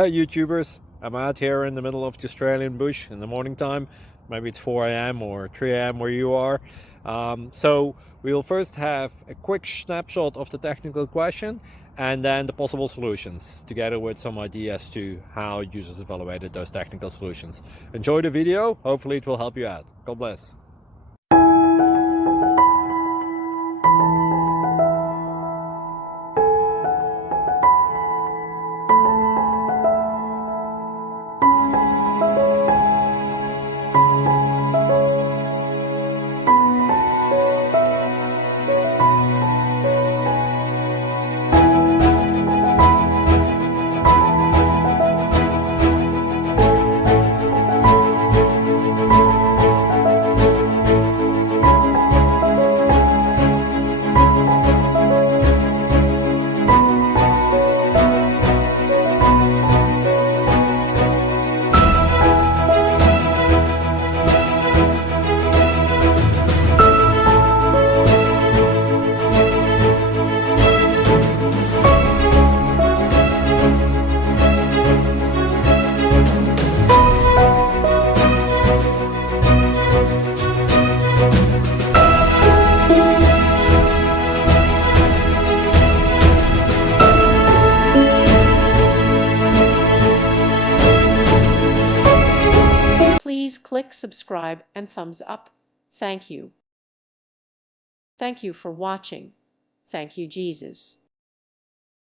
Hey YouTubers, I'm out here in the middle of the Australian bush in the morning time. Maybe it's 4 a.m. or 3 a.m. where you are. So we'll first have a quick snapshot of the technical question and then the possible solutions, together with some ideas to how users evaluated those technical solutions. Enjoy the video, hopefully it will help you out. God bless. Please click subscribe and thumbs up. Thank you. Thank you for watching. Thank you, Jesus.